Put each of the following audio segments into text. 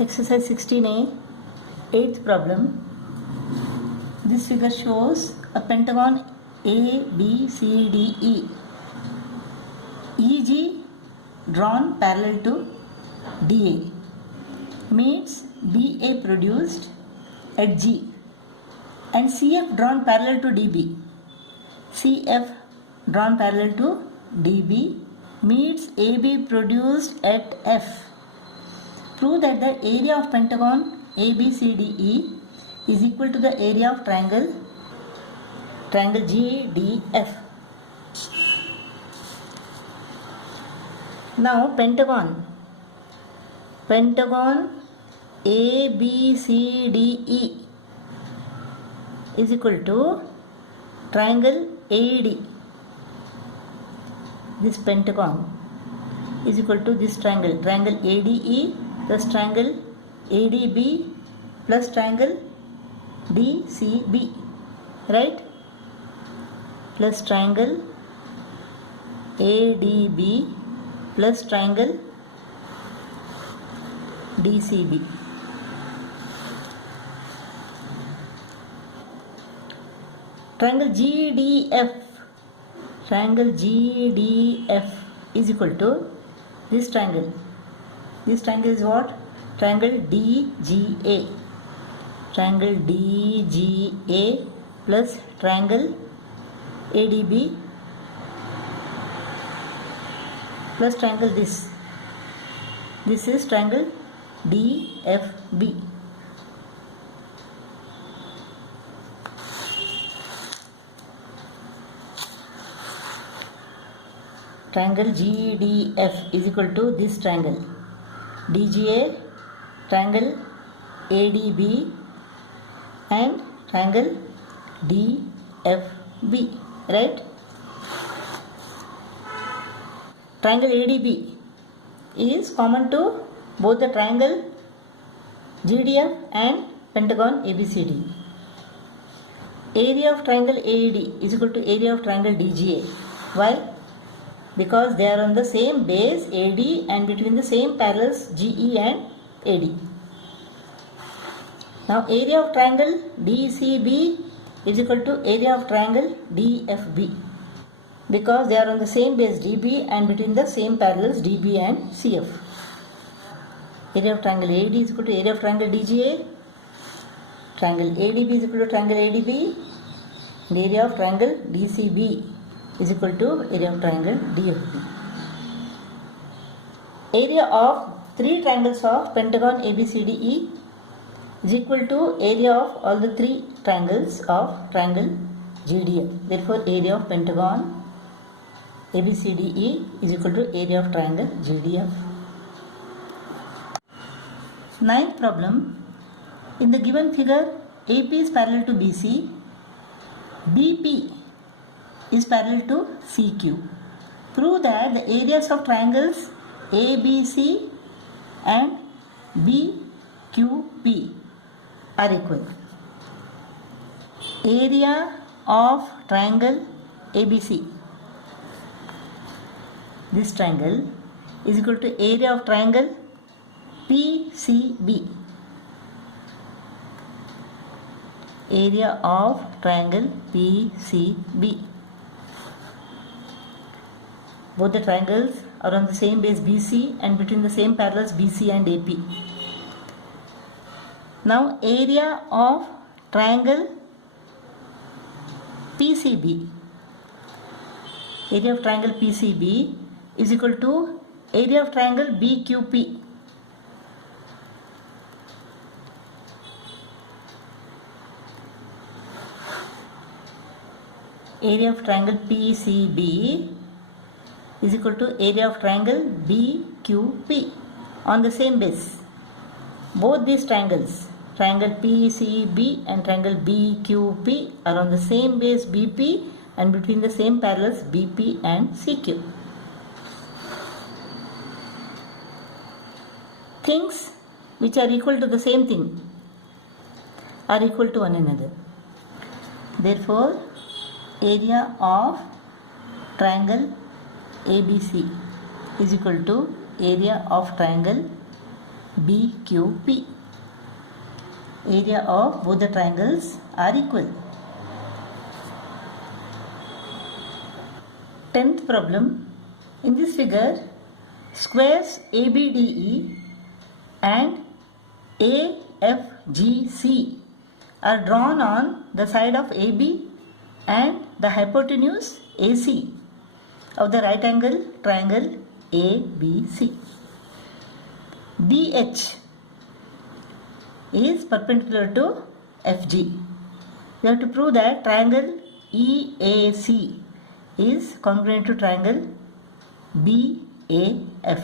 Exercise 16A, 8th problem. This figure shows a pentagon ABCDE. EG drawn parallel to DA meets BA produced at G and CF drawn parallel to DB. CF drawn parallel to DB meets AB produced at F. Prove that the area of pentagon ABCDE is equal to the area of triangle GDF. Now pentagon ABCDE is equal to triangle AD. This pentagon is equal to this triangle ADE plus triangle ADB plus triangle DCB, right? Plus triangle ADB plus triangle DCB. Triangle GDF is equal to this triangle. This triangle is what? Triangle DGA. Triangle DGA plus triangle ADB plus triangle this. This is triangle DFB. Triangle GDF is equal to this triangle DGA, triangle ADB and triangle DFB, right? Triangle ADB is common to both the triangle GDF and pentagon ABCD. Area of triangle AD is equal to area of triangle DGA. Why? Because they are on the same base AD and between the same parallels GE and AD. Now area of triangle DCB is equal to area of triangle DFB because they are on the same base DB and between the same parallels DB and CF. Area of triangle AD is equal to area of triangle DGA. Triangle ADB is equal to triangle ADB. And area of triangle DCB is equal to area of triangle DFB. Area of three triangles of pentagon ABCDE is equal to area of all the three triangles of triangle GDF. Therefore, area of pentagon ABCDE is equal to area of triangle GDF. Ninth problem. In the given figure, AP is parallel to BC, BP is parallel to CQ. Prove that the areas of triangles ABC and BQP are equal. Area of triangle ABC, this triangle, is equal to area of triangle PCB. Area of triangle PCB. Both the triangles are on the same base BC and between the same parallels BC and AP. Now area of triangle PCB. Area of triangle PCB is equal to area of triangle BQP. Area of triangle PCB is equal to area of triangle BQP on the same base. Both these triangles, triangle PCB and triangle BQP, are on the same base BP and between the same parallels BP and CQ. Things which are equal to the same thing are equal to one another. Therefore, area of triangle ABC is equal to area of triangle BQP. Area of both the triangles are equal. 10th problem. In this figure, squares ABDE and AFGC are drawn on the side of AB and the hypotenuse AC of the right angle triangle ABC. BH is perpendicular to FG. We have to prove that triangle EAC is congruent to triangle BAF,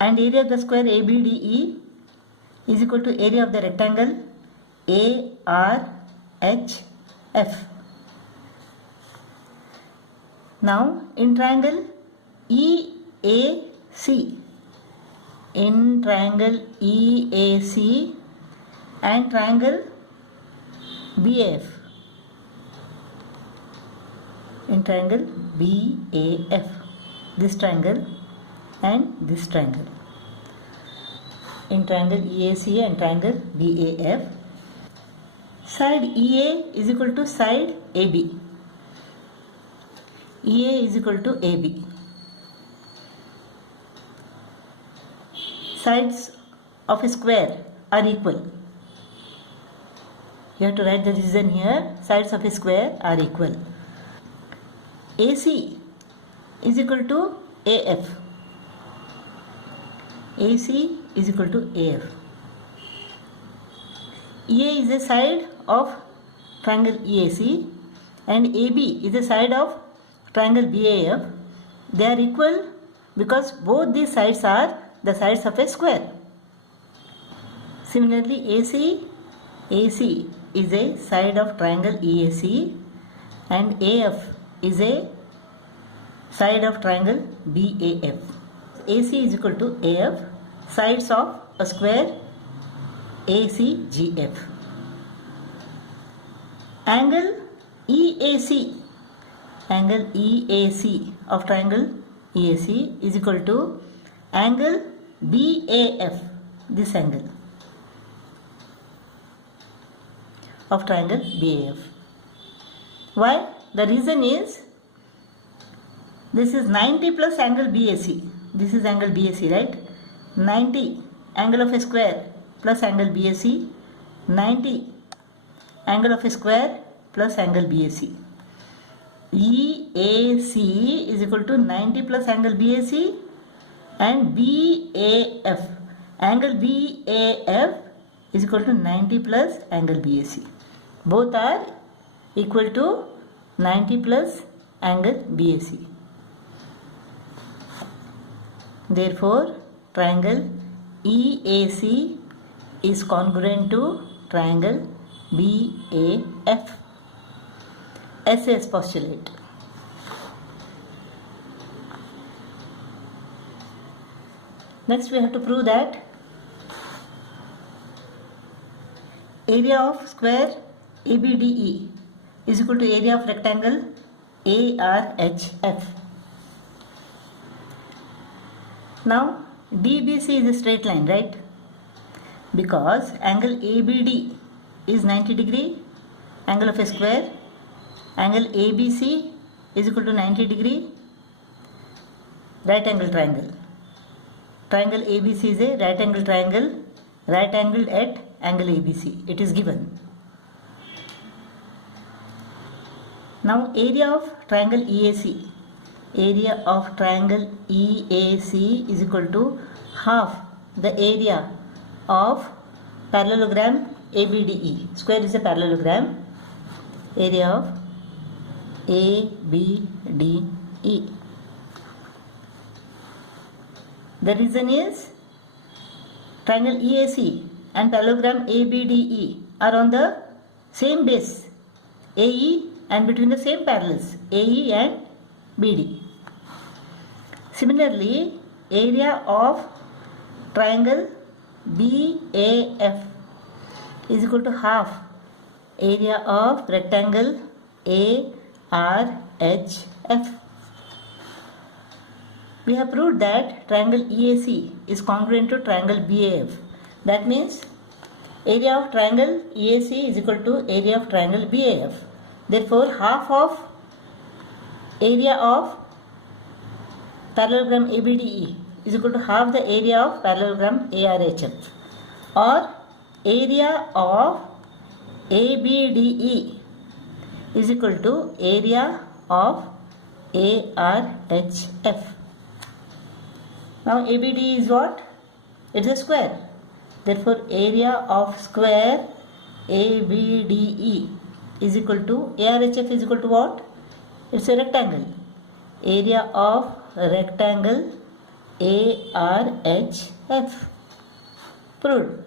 and area of the square ABDE is equal to area of the rectangle ARHF. Now in triangle EAC, and triangle BAF, in triangle BAF, this triangle and this triangle, in triangle EAC and triangle BAF, side EA is equal to side AB. EA is equal to AB. Sides of a square are equal. You have to write the reason here. Sides of a square are equal. AC is equal to AF. AC is equal to AF. EA is a side of triangle EAC and AB is a side of triangle BAF. They are equal because both these sides are the sides of a square. Similarly, AC is a side of triangle EAC and AF is a side of triangle BAF. AC is equal to AF, sides of a square ACGF. Angle EAC of triangle EAC is equal to angle BAF, this angle of triangle BAF. Why? The reason is this is 90 plus angle BAC. This is angle BAC, right? 90 angle of a square plus angle BAC, 90 angle of a square plus angle BAC. EAC is equal to 90 plus angle BAC and BAF. Angle BAF is equal to 90 plus angle BAC. Both are equal to 90 plus angle BAC. Therefore, triangle EAC is congruent to triangle BAF. SAS postulate. Next, we have to prove that area of square ABDE is equal to area of rectangle ARHF. Now, DBC is a straight line, right? Because angle ABD is 90 degree, angle of a square, angle ABC is equal to 90 degree, right angle triangle. Triangle ABC is a right angle triangle, right angled at angle ABC. It is given. Now area of triangle EAC. Area of triangle EAC is equal to half the area of parallelogram ABDE. Square is a parallelogram. Area of ABDE. The reason is triangle EAC and parallelogram ABDE are on the same base AE and between the same parallels AE and BD. Similarly, area of triangle BAF is equal to half area of rectangle ARHF. We have proved that triangle EAC is congruent to triangle BAF. That means area of triangle EAC is equal to area of triangle BAF. Therefore, half of area of parallelogram ABDE is equal to half the area of parallelogram ARHF, or area of ABDE is equal to area of ARHF. Now ABDE is what? It's a square. Therefore, area of square ABDE is equal to ARHF is equal to what? It's a rectangle. Area of rectangle ARHF. Proved.